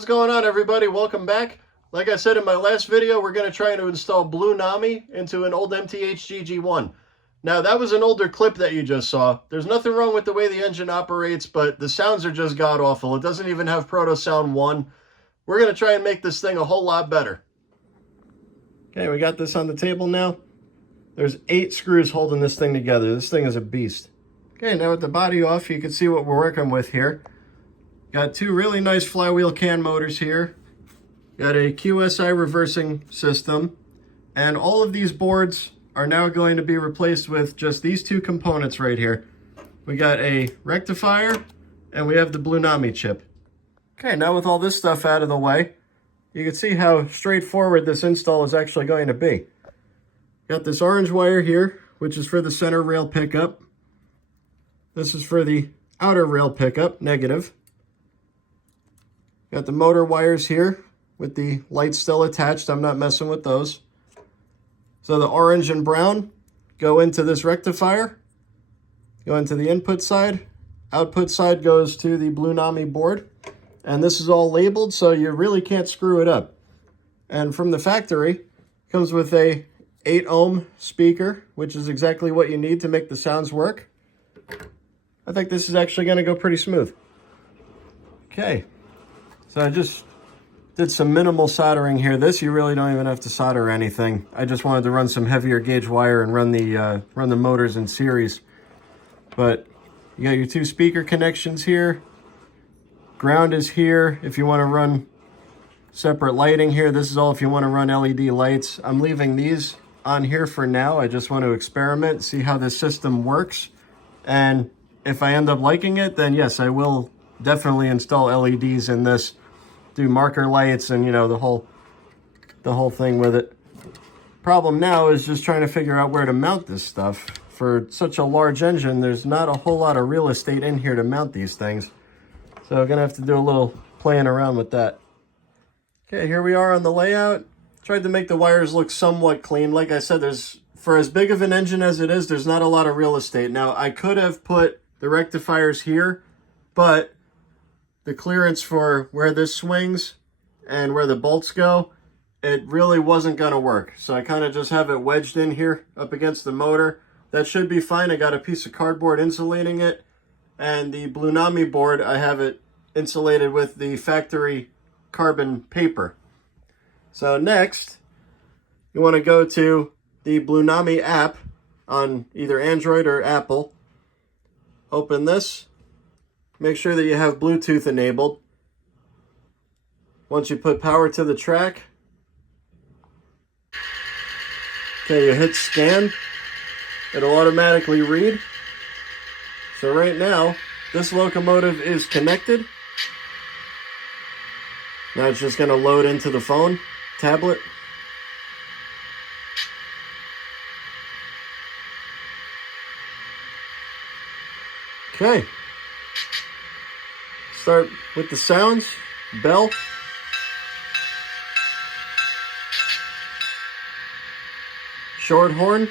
What's going on, everybody? Welcome back. Like I said in my last video, we're going to try to install Blunami into an old MTH GG1. Now, that was an older clip that you just saw. There's nothing wrong with the way the engine operates, but the sounds are just god-awful. It doesn't even have Proto Sound 1. We're going to try and make this thing a whole lot better. Okay, we got this on the table now. There's 8 screws holding this thing together. This thing is a beast. Okay, now with the body off, you can see what we're working with here. Got 2 really nice flywheel can motors here. Got a QSI reversing system. And all of these boards are now going to be replaced with just these 2 components right here. We got a rectifier and we have the Blunami chip. Okay, now with all this stuff out of the way, you can see how straightforward this install is actually going to be. Got this orange wire here, which is for the center rail pickup. This is for the outer rail pickup, negative. Got the motor wires here with the lights still attached. I'm not messing with those. So the orange and brown go into this rectifier, go into the input side. Output side goes to the Blunami board. And this is all labeled, so you really can't screw it up. And from the factory, comes with a 8 ohm speaker, which is exactly what you need to make the sounds work. I think this is actually going to go pretty smooth. Okay. So I just did some minimal soldering here. This you really don't even have to solder anything. I just wanted to run some heavier gauge wire and run the motors in series. But you got your 2 speaker connections here. Ground is here if you want to run separate lighting here. This is all if you want to run LED lights. I'm leaving these on here for now. I just want to experiment, see how this system works. And if I end up liking it, then yes, I will definitely install LEDs in this. Do marker lights and, you know, the whole thing with it. Problem now is just trying to figure out where to mount this stuff. For such a large engine, there's not a whole lot of real estate in here to mount these things. So I'm gonna have to do a little playing around with that. Okay, here we are on the layout. Tried to make the wires look somewhat clean. Like I said, for as big of an engine as it is, there's not a lot of real estate. Now, I could have put the rectifiers here, but the clearance for where this swings and where the bolts go, it really wasn't going to work. So I kind of just have it wedged in here up against the motor. That should be fine. I got a piece of cardboard insulating it. And the Blunami board, I have it insulated with the factory carbon paper. So next, you want to go to the Blunami app on either Android or Apple. Open this. Make sure that you have Bluetooth enabled. Once you put power to the track, okay, you hit scan. It'll automatically read. So right now, this locomotive is connected. Now it's just going to load into the phone, tablet. Okay. Start with the sounds. Bell. Short horn.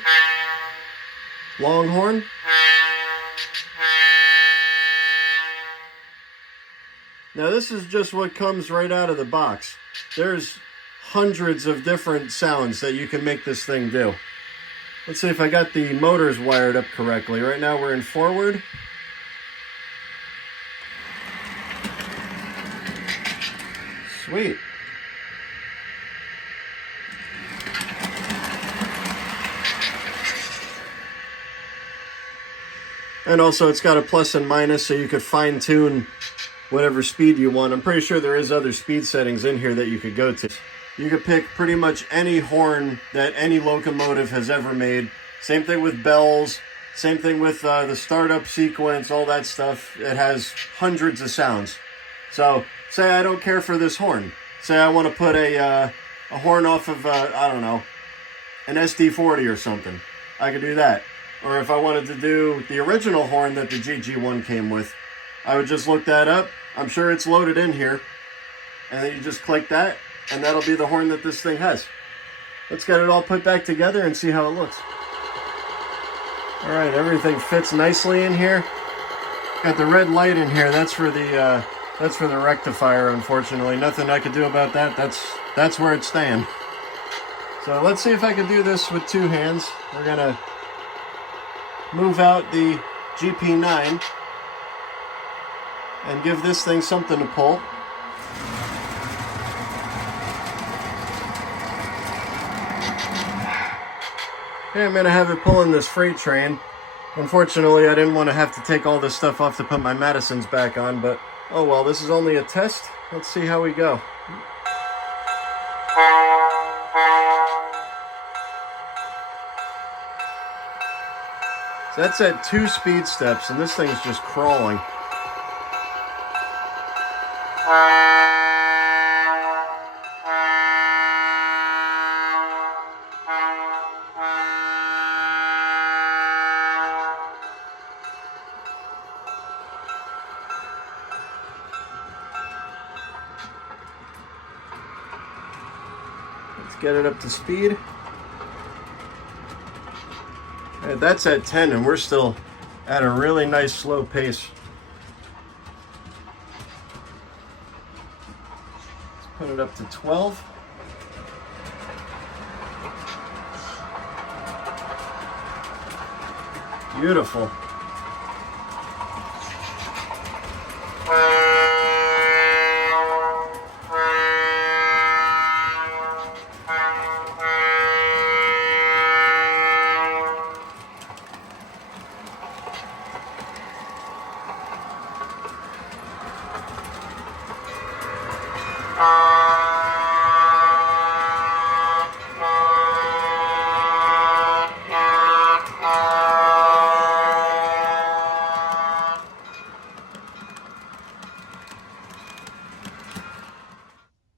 Long horn. Now this is just what comes right out of the box. There's hundreds of different sounds that you can make this thing do. Let's see if I got the motors wired up correctly. Right now we're in forward. Sweet. And also it's got a plus and minus, so you could fine tune whatever speed you want. I'm pretty sure there is other speed settings in here that you could go to. You could pick pretty much any horn that any locomotive has ever made. Same thing with bells, same thing with the startup sequence, all that stuff. It has hundreds of sounds. So say I don't care for this horn. Say I want to put a horn off of, I don't know, an SD40 or something. I could do that. Or if I wanted to do the original horn that the GG1 came with, I would just look that up. I'm sure it's loaded in here. And then you just click that, and that'll be the horn that this thing has. Let's get it all put back together and see how it looks. All right, everything fits nicely in here. Got the red light in here. That's for the That's for the rectifier, unfortunately. Nothing I could do about that. That's where it's staying. So let's see if I can do this with two hands. We're gonna move out the GP9 and give this thing something to pull. Okay, I'm gonna have it pulling this freight train. Unfortunately, I didn't want to have to take all this stuff off to put my Madisons back on, but oh well, this is only a test. Let's see how we go. So that's at 2 speed steps, and this thing's just crawling. Let's get it up to speed. And that's at 10, and we're still at a really nice slow pace. Let's put it up to 12. Beautiful.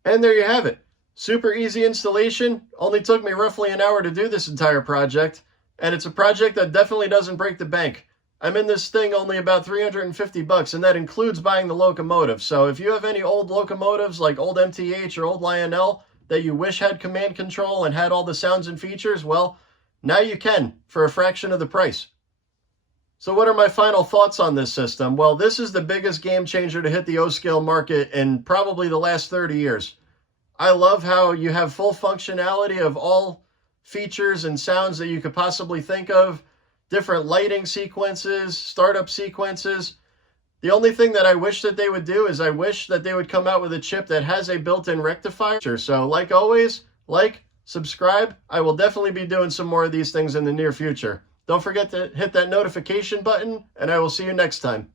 And there you have it. Super easy installation. Only took me roughly an hour to do this entire project. And it's a project that definitely doesn't break the bank. I'm in this thing only about 350 bucks, and that includes buying the locomotive. So if you have any old locomotives like old MTH or old Lionel that you wish had command control and had all the sounds and features, well, now you can for a fraction of the price. So what are my final thoughts on this system? Well, this is the biggest game changer to hit the O-scale market in probably the last 30 years. I love how you have full functionality of all features and sounds that you could possibly think of, different lighting sequences, startup sequences. The only thing that I wish that they would do is I wish that they would come out with a chip that has a built-in rectifier. So like always, like, subscribe. I will definitely be doing some more of these things in the near future. Don't forget to hit that notification button, and I will see you next time.